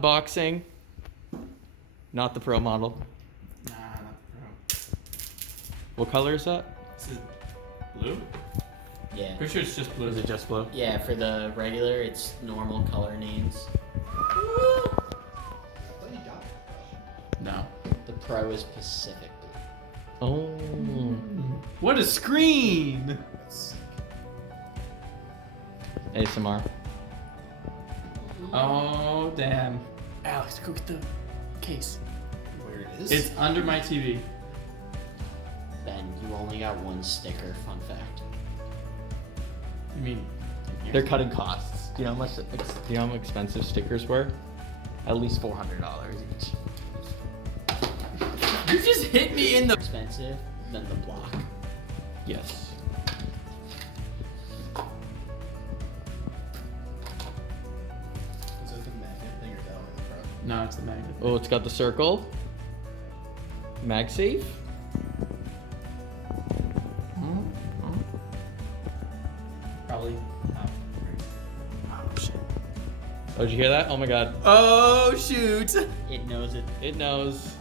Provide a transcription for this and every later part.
unboxing. Not the Pro model. Nah, not the What color is that? Pro. This is blue? Yeah. Pretty sure it's just blue. Is it just blue? Yeah, for the regular, it's normal color names. No. The Pro is Pacific Blue. Oh. What a screen! ASMR. Oh, damn. Alex, go get the case. Where it is? It's under my TV. Ben, you only got one sticker, fun fact. You mean... They're cutting costs. Do you know how much? Do you know how expensive stickers were? At least $400 each. You just hit me in the... Expensive than the block. Yes. Is it the magnet thing or down in the front? No, it's the magnet. Oh, it's got the circle. MagSafe. Probably. Oh shit. Oh, did you hear that? Oh my god. Oh, shoot! It knows it. It knows.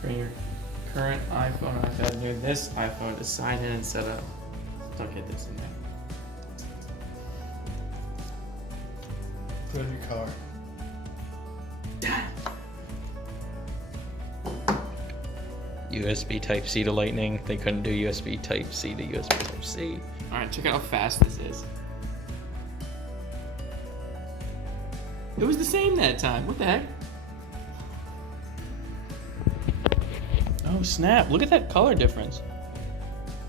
Bring your current iPhone or iPad near this iPhone to sign in and set up. Don't get this in there. Put it in your car. USB Type-C to Lightning. They couldn't do USB Type-C to USB Type-C. Alright, check out how fast this is. It was the same that time. What the heck? Oh, snap. Look at that color difference.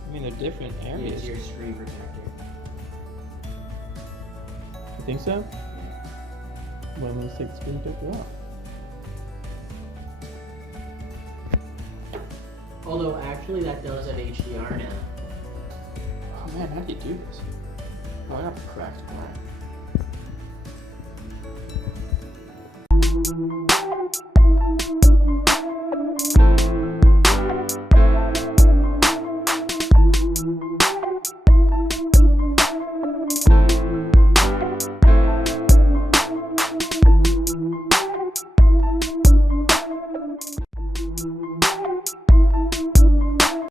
I mean, they're different areas. It's your screen protector. You think so? Well, let's take the screen protector off. Although, actually, that does have HDR now. Oh man, how do you do this? Oh, I got cracked. Alright.